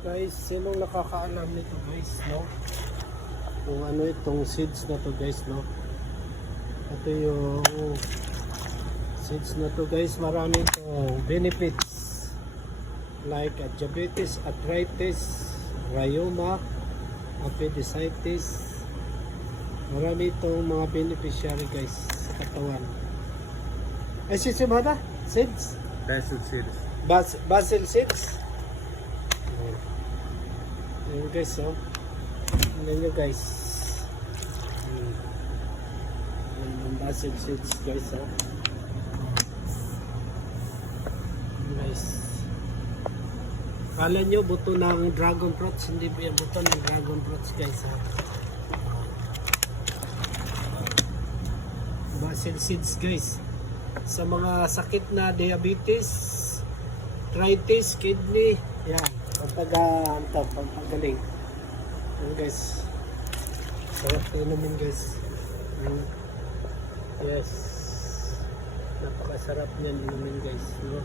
guys, sinong nakakaalam nito guys, no? Kung ano itong seeds na to guys, no? Ito yung seeds na to guys, marami itong benefits like diabetes, arthritis, rheuma, appendicitis. Marami itong mga beneficiary guys sa katawan. Ay, seeds yung mga seeds? Basil seeds. Basil seeds. Ayan guys, oh. Tingnan nyo guys. Ayan yung basil seeds guys, oh. Ayan guys. Kala nyo buto ng dragon fruits, hindi yan buto ng dragon fruits guys, oh. Basil seeds guys. Sa mga sakit na diabetes, arthritis, kidney, yan, pampagaling. Yan guys, sarap inumin guys. Yes, napakasarap niyan inumin guys, no?